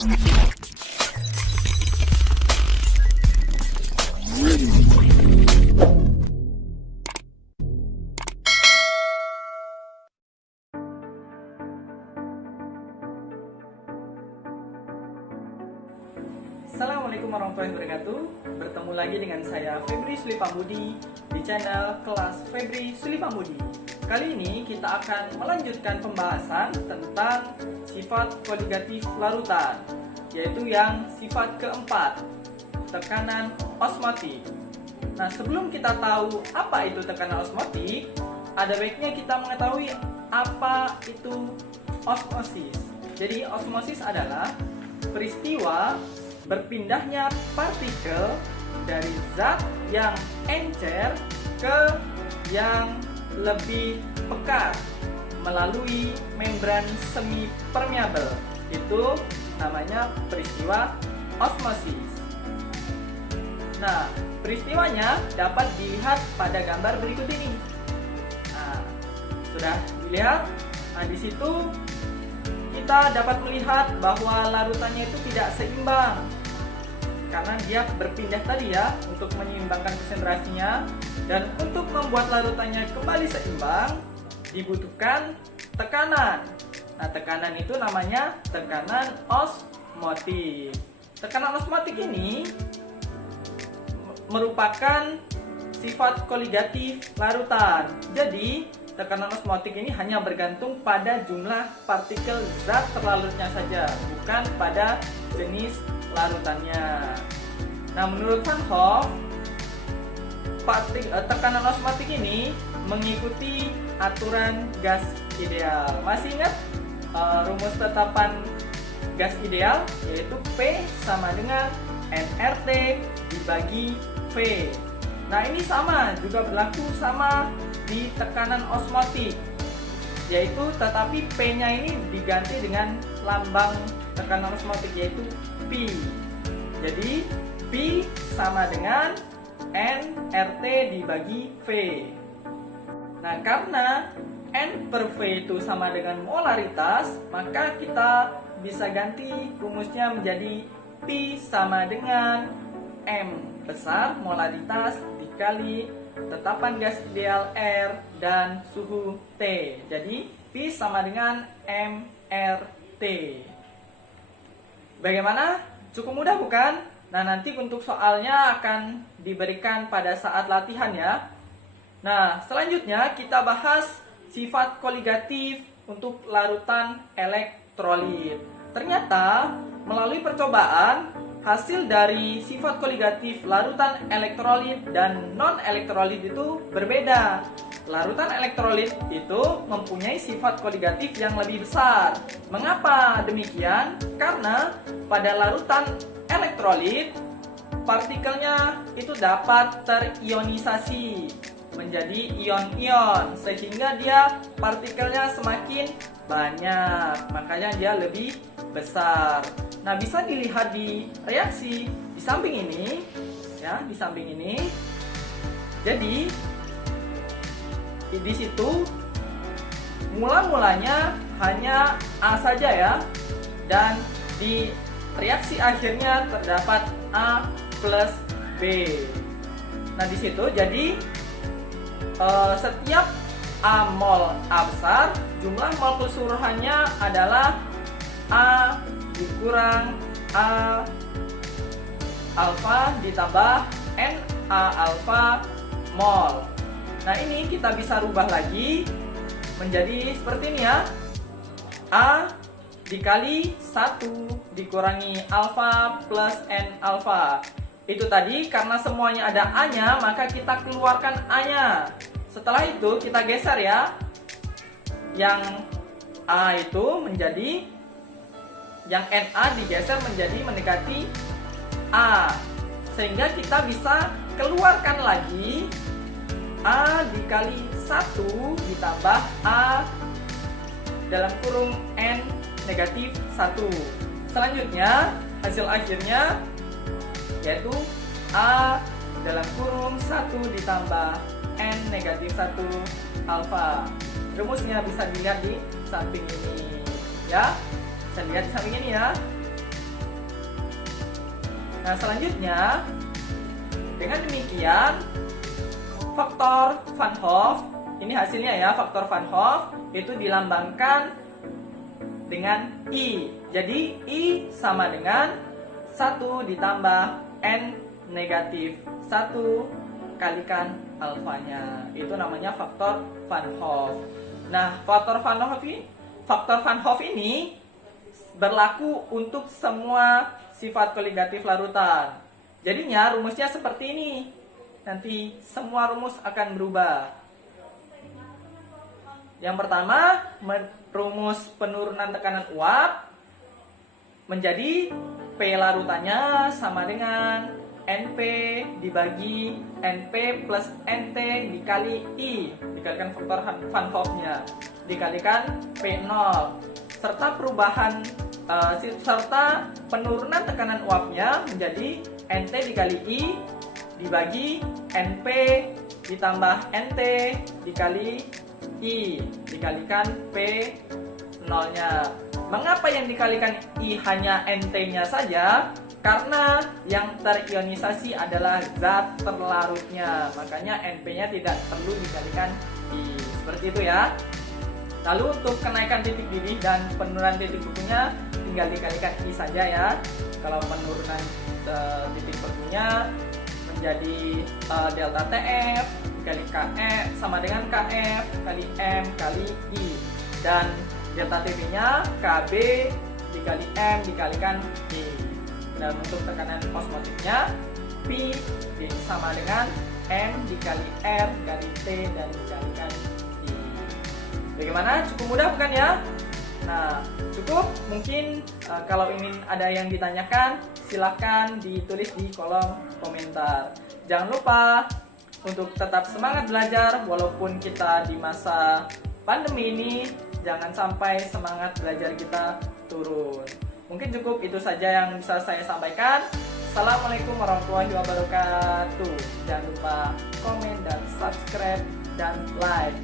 Assalamualaikum warahmatullahi wabarakatuh. Bertemu lagi dengan saya Febri Sulipamudi di channel kelas Febri Sulipamudi. Kali ini kita akan melanjutkan pembahasan tentang sifat koligatif larutan, yaitu yang sifat keempat, tekanan osmotik. Nah, sebelum kita tahu apa itu tekanan osmotik, ada baiknya kita mengetahui apa itu osmosis. Jadi osmosis adalah peristiwa berpindahnya partikel dari zat yang encer ke yang lebih pekat melalui membran semi permeabel. Itu namanya peristiwa osmosis. Nah, peristiwanya dapat dilihat pada gambar berikut ini. Nah, sudah dilihat? Nah, di situ kita dapat melihat bahwa larutannya itu tidak seimbang karena dia berpindah tadi ya untuk menyeimbangkan konsentrasinya, dan untuk membuat larutannya kembali seimbang dibutuhkan tekanan. Nah, tekanan itu namanya tekanan osmotik. Tekanan osmotik ini merupakan sifat koligatif larutan. Jadi tekanan osmotik ini hanya bergantung pada jumlah partikel zat terlarutnya saja, bukan pada jenis larutannya. Nah, menurut Van Hoff, tekanan osmotik ini mengikuti aturan gas ideal. Masih ingat rumus tetapan gas ideal, yaitu P sama dengan nRT dibagi V. Nah, ini sama, juga berlaku sama di tekanan osmotik, yaitu tetapi P-nya ini diganti dengan lambang tekanan osmotik, yaitu P. Jadi P sama dengan nRT dibagi V. Nah, karena N per V itu sama dengan molaritas, maka kita bisa ganti rumusnya menjadi P sama dengan M besar molaritas dikali tetapan gas ideal R dan suhu T. Jadi P sama dengan mRT. Bagaimana? Cukup mudah bukan? Nah, nanti untuk soalnya akan diberikan pada saat latihan ya. Nah, selanjutnya kita bahas sifat koligatif untuk larutan elektrolit. Ternyata melalui percobaan, hasil dari sifat koligatif larutan elektrolit dan non-elektrolit itu berbeda. Larutan elektrolit itu mempunyai sifat koligatif yang lebih besar. Mengapa demikian? Karena pada larutan elektrolit, partikelnya itu dapat terionisasi menjadi ion-ion, sehingga dia partikelnya semakin banyak, makanya dia lebih besar. Nah, bisa dilihat di reaksi di samping ini ya, di samping ini. Jadi di situ mula-mulanya hanya A saja ya, dan di reaksi akhirnya terdapat A plus B. Nah, di situ jadi setiap A mol A besar, jumlah mol keseluruhannya adalah A dikurang A alfa ditambah Na alfa mol. Nah, ini kita bisa rubah lagi menjadi seperti ini ya. A dikali 1 dikurangi alfa plus N alfa. Itu tadi karena semuanya ada A-nya, maka kita keluarkan A-nya. Setelah itu kita geser ya. Yang A itu menjadi, yang Na digeser menjadi mendekati A. Sehingga kita bisa keluarkan lagi A dikali 1 ditambah A dalam kurung N negatif 1. Selanjutnya hasil akhirnya yaitu A dalam kurung 1 ditambah N negatif 1 alfa. Rumusnya bisa dilihat di samping ini ya. Bisa dilihat di samping ini ya. Nah, selanjutnya dengan demikian faktor Van Hoff, ini hasilnya ya, faktor Van Hoff itu dilambangkan dengan I. Jadi I sama dengan 1 ditambah N negatif 1 kalikan alfanya. Itu namanya faktor Van Hoff. Nah, faktor Van Hoff ini berlaku untuk semua sifat koligatif larutan. Jadinya rumusnya seperti ini. Nanti semua rumus akan berubah. Yang pertama, rumus penurunan tekanan uap menjadi P larutannya sama dengan NP dibagi NP plus NT dikali I, dikalikan faktor Van Hoff-nya, dikalikan P0, serta serta penurunan tekanan uapnya menjadi NT dikali I dibagi NP ditambah NT dikali I, dikalikan P0-nya. Mengapa yang dikalikan I hanya NT-nya saja? Karena yang terionisasi adalah zat terlarutnya, makanya NP-nya tidak perlu dikalikan I. Seperti itu ya. Lalu untuk kenaikan titik didih dan penurunan titik bekunya tinggal dikalikan I saja ya. Kalau penurunan titik bekunya menjadi delta TF dikali KF sama dengan KF kali M kali I, dan delta TB-nya KB dikali M dikalikan I. Dan untuk tekanan osmotiknya P sama dengan M dikali R dikali T dan dikalikan I. Bagaimana? Cukup mudah bukan ya? Nah, cukup. Mungkin kalau ingin ada yang ditanyakan, silahkan ditulis di kolom komentar. Jangan lupa untuk tetap semangat belajar walaupun kita di masa pandemi ini. Jangan sampai semangat belajar kita turun. Mungkin cukup itu saja yang bisa saya sampaikan. Assalamualaikum warahmatullahi wabarakatuh. Jangan lupa komen dan subscribe dan like.